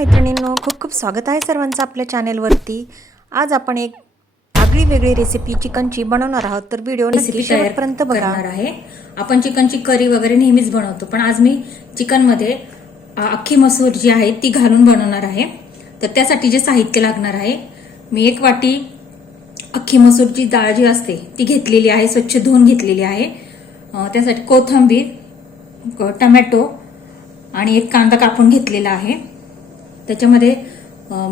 मैत्रिणींनो खूप खूप स्वागत आहे सर्वांचं आपल्या चॅनेलवरती. आज आपण एक आगळी वेगळी रेसिपी चिकनची बनवणार आहोत. तर व्हिडिओ रेसिपी शेवटपर्यंत बघा. करणार आहे. आपण चिकनची करी वगैरे नेहमीच बनवतो पण आज मी चिकनमध्ये अख्खी मसूर जी आहे ती घालून बनवणार आहे. तर त्यासाठी जे साहित्य लागणार आहे मी एक वाटी अख्खी मसूरची डाळ जी असते ती घेतलेली आहे स्वच्छ धुवून घेतलेली आहे. त्यासाठी कोथंबीर टमॅटो आणि एक कांदा कापून घेतलेला आहे. त्याच्यामध्ये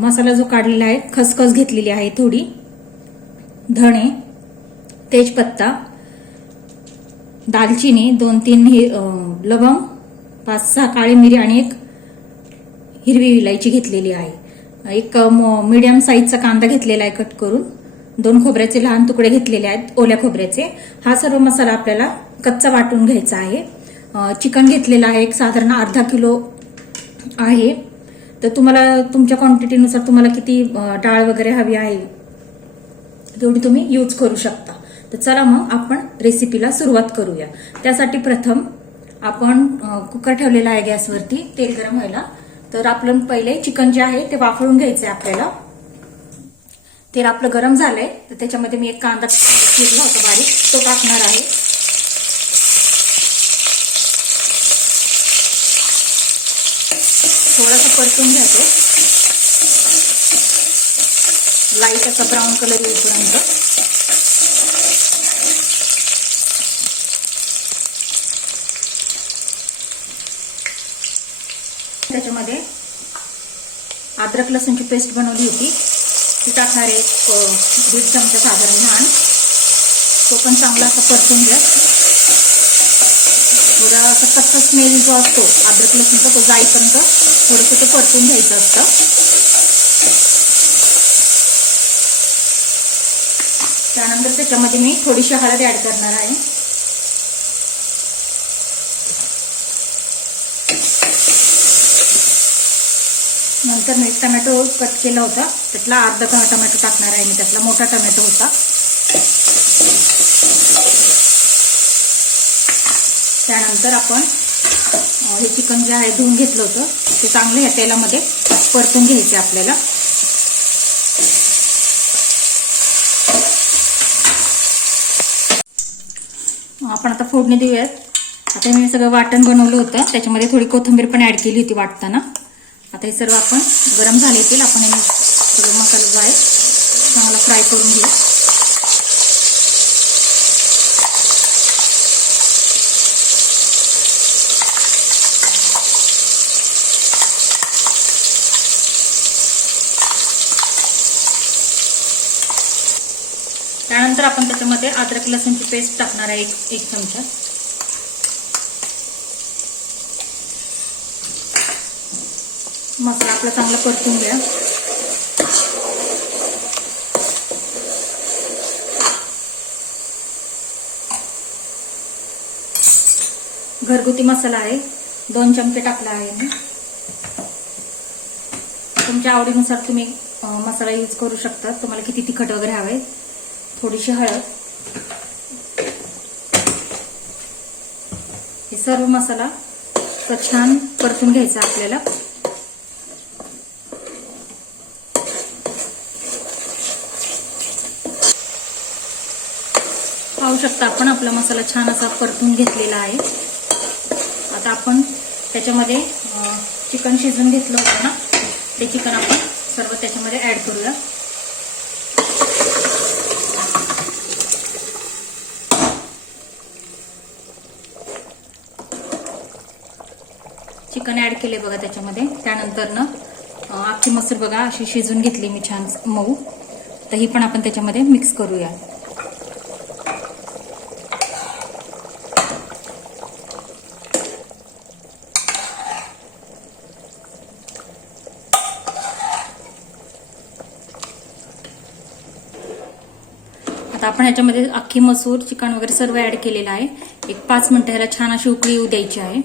मसाला जो काढलेला आहे खसखस घेतलेली आहे थोडी. धणे तेजपत्ता दालचिनी दोन तीन हि लवंग पाच सहा काळी मिरी आणि एक हिरवी इलायची घेतलेली आहे. एक मीडियम साईजचा कांदा घेतलेला आहे कट करून. दोन खोबऱ्याचे लहान तुकडे घेतलेले आहेत ओल्या खोबऱ्याचे. हा सर्व मसाला आपल्याला कच्चा वाटून घ्यायचा आहे. चिकन घेतलेलं आहे एक साधारण अर्धा किलो आहे. तर तुम्हाला तुमच्या क्वांटिटीनुसार तुम्हाला किती डाळ वगैरे हवी आहे? तेवढी तुम्ही यूज करू शकता. तर चला मग आपण रेसिपीला सुरुवात करूया. त्यासाठी प्रथम आपण कुकर ठेवलेला आहे गॅसवरती. तेल गरम व्हायला. तर आपलं पहिले चिकन जे आहे ते वाफळून घ्यायचं आहे आपल्याला. तेल आपलं गरम झालंय. तर त्याच्यामध्ये मी एक कांदा चिरला होता बारीक. तो टाकणार आहे. थोडासा परतून घ्यायचं लाइट असा ब्राऊन कलर येईपर्यंत त्याच्यामध्ये अद्रक लसूणची पेस्ट बनवली होती. ती टाकणार एक, दीड चमचा साधारण लहान तो पण चांगला असा परतून घ्या. थोडा असा कच्चा स्मेल जो असतो अद्रक लसूणचा तो जाईपर्यंत थोडंसं ते परतून घ्यायचं असतं. त्यानंतर त्याच्यामध्ये मी थोडीशी हळद ऍड करणार आहे. नंतर मी टमॅटो कट केला होता त्यातला अर्धा टमॅटो टाकणार आहे मी त्यातला मोठा टमॅटो होता. त्यानंतर आपण हे चिकन जे आहे धुवून घेतलं होतं. ते चांगलं ह्या तेलामध्ये परतून घ्यायचे आपल्याला. आपण आता फोडणी देऊयात. आता मी सगळं वाटण बनवलं होतं. त्याच्यामध्ये थोडी कोथिंबीर पण ऍड केली होती वाटताना. आता हे सर्व आपण गरम झाले येतील आपण हे सगळं मसाला जो आहे चांगला फ्राय करून घेऊ. त्यानंतर आपण त्याच्यामध्ये अद्रक लसूणची पेस्ट टाकणार आहे एक एक चमचा. मसाला आपला चांगला परतून घ्या. घरगुती मसाला आहे. दोन चमचे टाकला आहे मी. तुमच्या आवडीनुसार तुम्ही मसाला यूज करू शकता. तुम्हाला किती तिखट वगैरे हवे थोडीशी हळद. हे सर्व मसाला तर छान परतून घ्यायचा आपल्याला. पाहू शकता आपण आपला मसाला छान असा परतून घेतलेला आहे. आता आपण त्याच्यामध्ये चिकन शिजून घेतलं होतं ना? ते चिकन आपण सर्व त्याच्यामध्ये ऍड करूया. चिकन ऍड केले बघा त्याच्यामध्ये. त्यानंतर ना अख्खी मसूर बघा अशी शिजून घेतली मी छान मऊ. तर ही पण आपण त्याच्यामध्ये मिक्स करूया. आता आपण ह्याच्यामध्ये अख्खी मसूर चिकन वगैरे सर्व ऍड केलेलं आहे. एक पाच मिनिटं ह्याला छान अशी उकळी येऊ द्यायची आहे.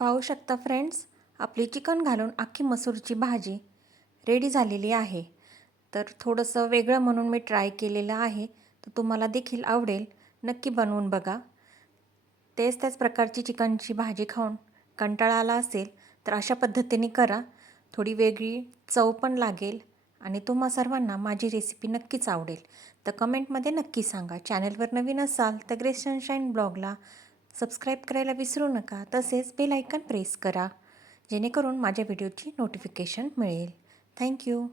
पाहू शकता फ्रेंड्स आपली चिकन घालून अख्खी मसूरची भाजी रेडी झालेली आहे. तर थोडंसं वेगळं म्हणून मी ट्राय केलेलं आहे. तर तुम्हाला देखील आवडेल. नक्की बनवून बघा. तेच त्याच प्रकारची चिकनची भाजी खाऊन कंटाळा आला असेल तर अशा पद्धतीने करा. थोडी वेगळी चव पण लागेल आणि तुम्हा सर्वांना माझी रेसिपी नक्कीच आवडेल. तर कमेंटमध्ये नक्की सांगा. चॅनलवर नवीन असाल तर ग्रेस सनशाईन ब्लॉगला सबस्क्राईब करायला विसरू नका. तसेच बेल आयकन प्रेस करा जेणेकरून माझ्या व्हिडिओची नोटिफिकेशन मिळेल. थँक्यू